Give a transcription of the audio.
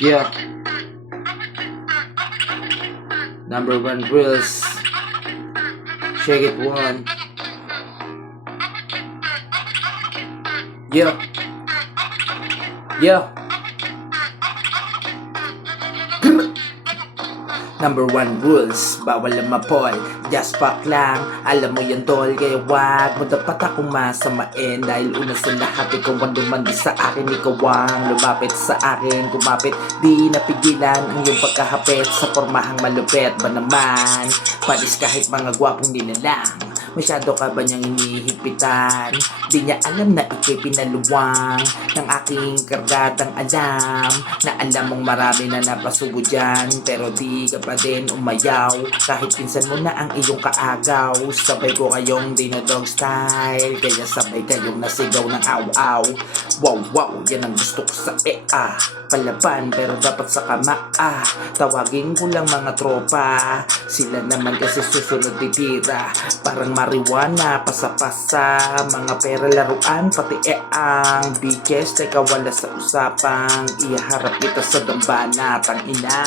Yeah, number one rules. Shake it one. Yeah, yeah. Number one rules, bawal ang mapol. Just fuck lang, alam mo yan tol. Kaya wag mo dapat akong masamain. Dahil una sa lahat, ikaw ang lumandi sa akin. Ikaw ang lumapit sa akin. Kumapit, di napigilan ang iyong pagkahapit. Sa pormahang malupit ba naman? Palis kahit mga gwapong nilalang. Masyado ka ba niyang hinihigpitan? Di niya alam na ikay pinaluwang ng aking kargadang alam. Na alam mong marami na napasubo dyan, pero di ka pa din umayaw. Kahit pinsan mo na ang iyong kaagaw. Sabay ko kayong dinodog style, kaya sabay kayong nasigaw ng aw-aw. Wow wow, yan ang gusto ko sa palaban pero dapat sa kama Tawagin ko lang mga tropa, sila naman kasi susunod titira. Parang marijuana, pasa-pasa, mga pera laruan, pati ang bitches. Teka wala sa usapang iharap kita sa dambana, tang ina.